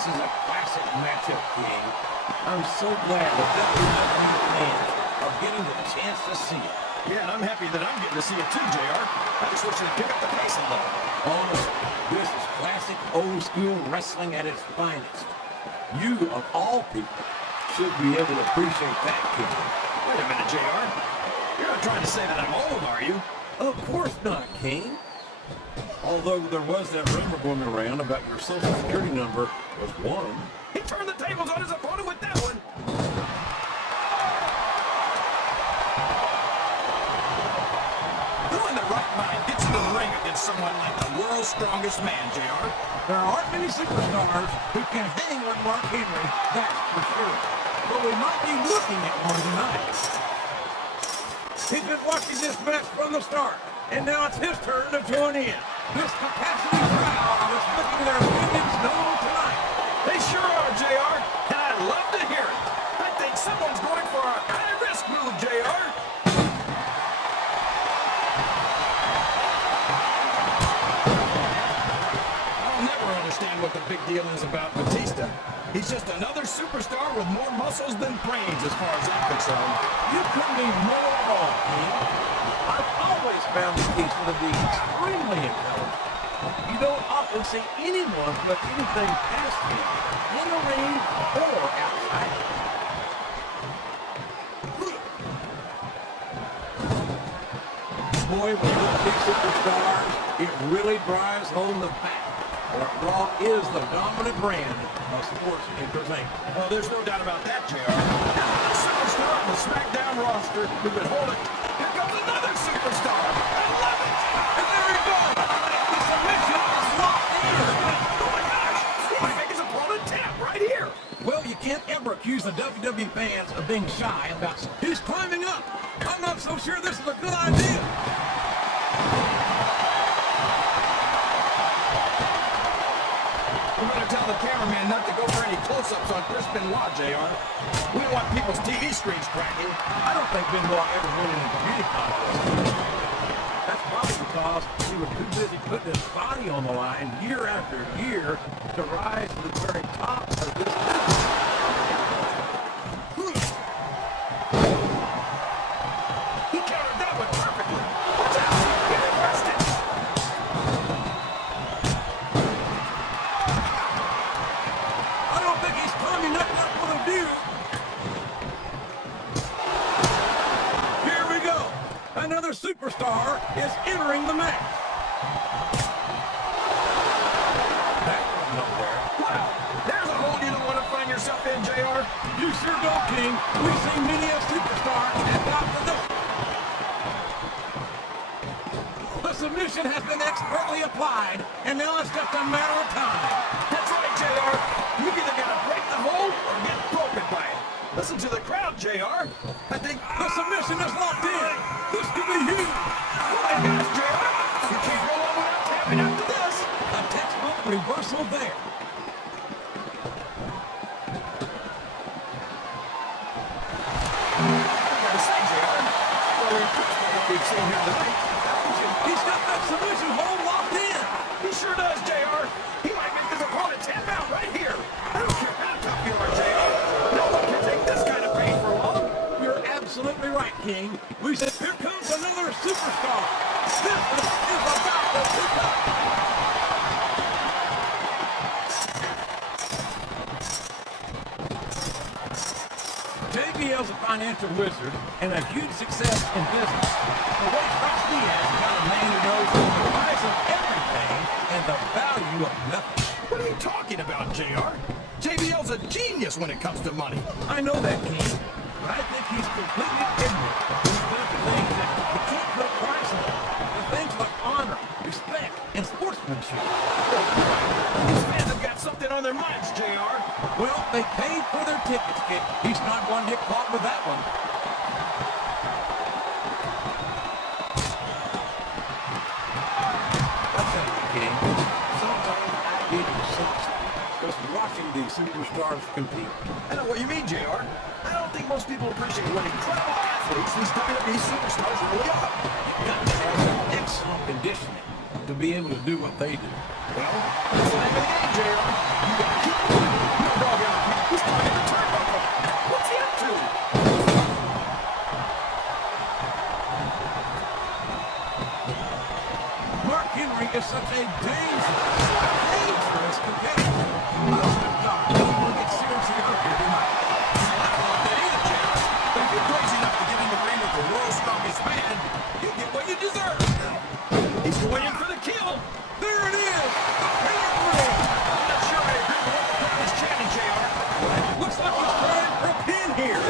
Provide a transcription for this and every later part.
This is a classic matchup, King. I'm so glad the WWE fans are getting the chance to see it. Yeah, and I'm happy that I'm getting to see it too, JR. I just wish you'd pick up the pace a little. Honestly, this is classic old school wrestling at its finest. You, of all people, should be able to appreciate that, King. Wait a minute, JR. You're not trying to say that I'm old, are you? Of course not, King. Although there was that rumor going around about your social security number was 1. He turned the tables on his opponent with that one. Who in the right mind gets into the ring against someone like the world's strongest man, JR? There aren't many superstars who can hang on Mark Henry, that's for sure. But we might be looking at one tonight. He's been watching this match from the start, and now it's his turn to join in. This capacity crowd is making their opinions known tonight. They sure are, JR, and I love to hear it. I think someone's going for a high-risk move, JR. I'll never understand what the big deal is about Batista. He's just another superstar with more muscles than brains as far as I'm concerned. You couldn't be more wrong, King. I've always found Batista to be extremely intelligent. You don't often see anyone put anything past him, in the ring or outside. Boy, with these big superstars, it really drives home the fact that Raw is the dominant brand of sports entertainment. Oh, there's no doubt about that, JR. Now, a superstar on the SmackDown roster who can hold it. Here comes another superstar. I love it. And there he goes. The submission is locked in. Oh my gosh! He might make his opponent tap right here. Well, you can't ever accuse the WWE fans of being shy about he's climbing up. I'm not so sure this is a good idea. We better tell the cameraman not to go for any close-ups on Chris Benoit, JR. We don't want people's TV screens cracking. I don't think Benoit ever won any beauty contest. That's probably because he was too busy putting his body on the line year after year to rise to the very top of this business. He countered that one perfectly. Watch out! Get arrested! I don't think he's climbing up with a view. Here we go. Another superstar is entering the match. That wasn't up there. Wow! There's a hole you don't want to find yourself in, JR. You sure don't, King. We've seen many a superstar and not the door. The submission has been expertly applied, and now it's just a matter of time. That's right, JR. You either got to break the hole or get broken by it. Listen to the crowd, JR. I think The submission is locked in. This could be huge. Oh my gosh, JR. You can't go on without tapping after this. A textbook reversal there. I gotta say, JR, well, we're impressed with what we've seen here tonight. He's got that submission hold locked in. He sure does, JR. He might make his opponent tap out right here. I don't care how tough you are, JR. No one can take this kind of pain for long. You're absolutely right, King. We said, here comes another superstar. This is about to pick up. JBL's a financial wizard and a huge success in business. The way Trust Diaz got a man who knows the price of everything and the value of nothing. What are you talking about, JR? JBL's a genius when it comes to money. I know that, King, but I think he's completely ignorant when it comes to things that you can't put a price on. The things like honor, respect, and sportsmanship. These fans have got something on their minds, JR. Well, they paid for their tickets, kid. He's not going to get caught with that one. I'll tell you, King, sometimes I get exhausted just watching these superstars compete. I know what you mean, JR. I don't think most people appreciate what incredible athletes these WWE superstars really are. You've got to have some excellent conditioning. to be able to do what they do. Well, that's the name of the game, JR. You gotta keep moving. No dog out here. He's talking the turnbuckle. What's he up to? Mark Henry is such a dangerous competitor. Oh, God, we'll get seriously hurt here tonight. But if you're crazy enough to get in the ring with the world's strongest man, you get what you deserve. He's going in for the kill. There it is! A pin! I'm not sure I agree with what the crowd is chanting, JR. Looks like he's trying for a pin here.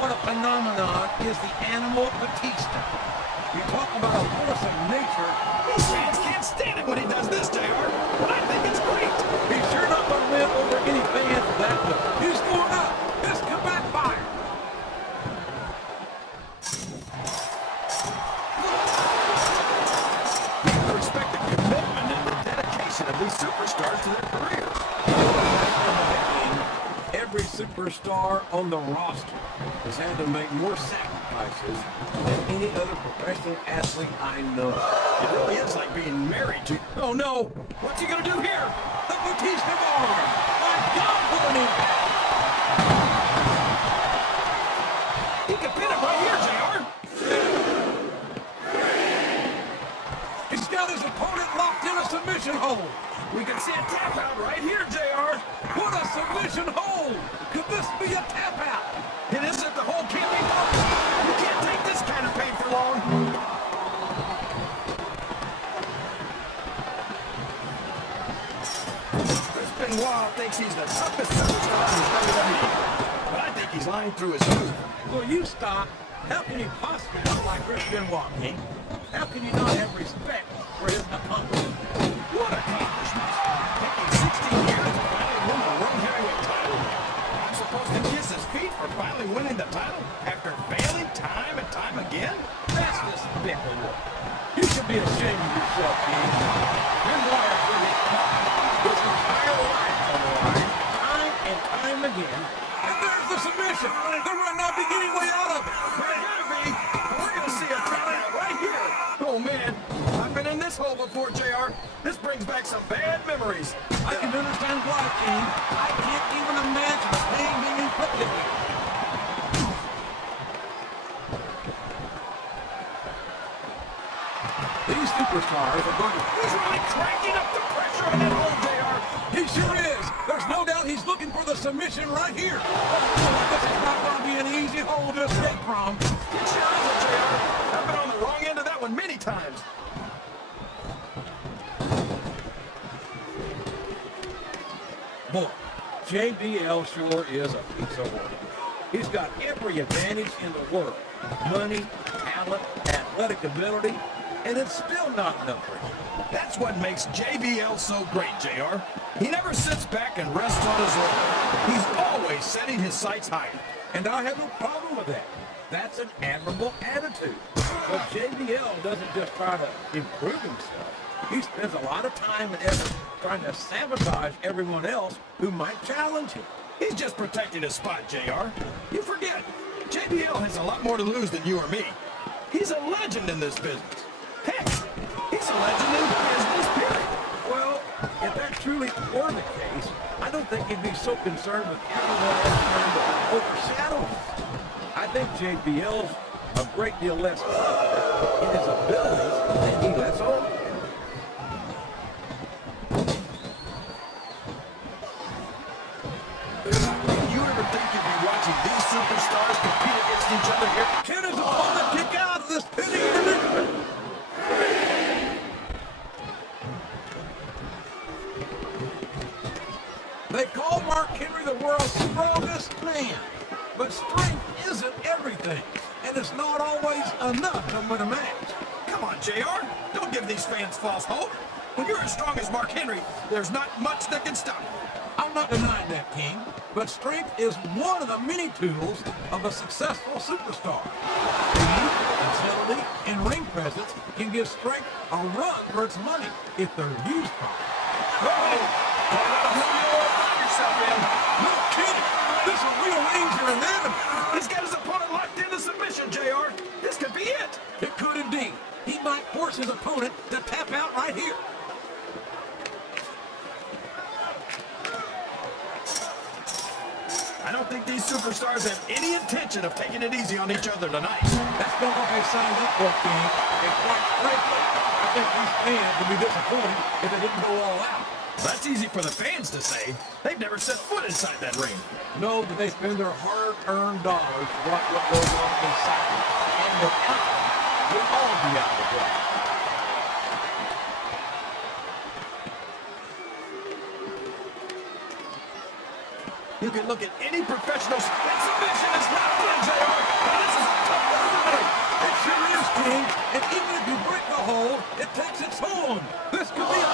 What a phenomenon is the animal Batista. You talk about a force of nature. These fans can't stand it when he does this, JR. But I think it's great. He's sure not going to win over any fans of that, but he's going up. This could backfire. I respect the commitment and the dedication of these superstars to their careers. Every superstar on the roster has had to make more sacrifices than any other professional athlete I know. It really is like being married to... Oh, no. What's he going to do here? The Batista arm! My God, what an impact! He can pin him right here, JR. He's got his opponent locked in a submission hold. We can see a tap out right here, JR. What a submission hold! Could this be a tap out? It is if the hold can't be broken. You can't take this kind of pain for long. Chris Benoit thinks he's the toughest superstar in WWE. But I think he's lying through his teeth. Will you stop? How can you possibly not like Chris Benoit, King? How can you not have respect for his opponent? What accomplishment! Taking 16 years to finally win the World Heavyweight title. I'm supposed to kiss his feet for finally winning the title after failing time and time again? That's despicable. You should be ashamed of yourself, King. Benoit has really his entire life on the line, time and time again. And there's the submission. There might not be any way out of it. There gotta be. We're gonna see a tap out right here. Oh man, I've been in this hole before, JR. This brings back some bad memories. I can understand why, King. I can't even imagine the pain being inflicted here. These superstars are going to... He's really cranking up the pressure on that hole, JR. He sure is. There's no doubt he's looking for the submission right here. This is not going to be an easy hole to escape from. It sure isn't, JR. I've been on the wrong end of that one many times. Boy, JBL sure is a piece of work. He's got every advantage in the world. Money, talent, athletic ability, and it's still not enough for him. That's what makes JBL so great, JR. He never sits back and rests on his laurels. He's always setting his sights higher. And I have no problem with that. That's an admirable attitude. But JBL doesn't just try to improve himself. He spends a lot of time and effort trying to sabotage everyone else who might challenge him. He's just protecting his spot, JR. You forget, JBL has a lot more to lose than you or me. He's a legend in this business. Heck, he's a legend in business, period. Well, if that truly were the case, I don't think he'd be so concerned with everyone else trying to overshadow him. I think JBL's a great deal less confident in his abilities than he lets on. You ever think you'd be watching these superstars compete against each other here? Can his opponent kick out of this pitting predicament? They call Mark Henry the world's strongest man, but strength isn't everything, and it's not always enough to win a match. Come on, JR. Don't give these fans false hope. When you're as strong as Mark Henry, there's not much that can stop you. I'm not denying that, King, but strength is one of the many tools of a successful superstar. Speed, agility, and ring presence can give strength a run for its money if they're used properly. Yourself in. No kidding! There's some real danger in that. He's got his opponent locked into submission, JR. This could be it. It could indeed. He might force his opponent to tap out right here. I don't think these superstars have any intention of taking it easy on each other tonight. That's not what they signed up for, King. And quite frankly, I think these fans would be disappointed if they didn't go all out. That's easy for the fans to say. They've never set foot inside that ring. No, but they spend their hard-earned dollars to watch what goes on inside it. And their confidence will all be out of the play. You can look at any professional submission is not good, JR. This is a tough one. It sure is, King. And even if you break the hold, it takes its toll on you. This could be a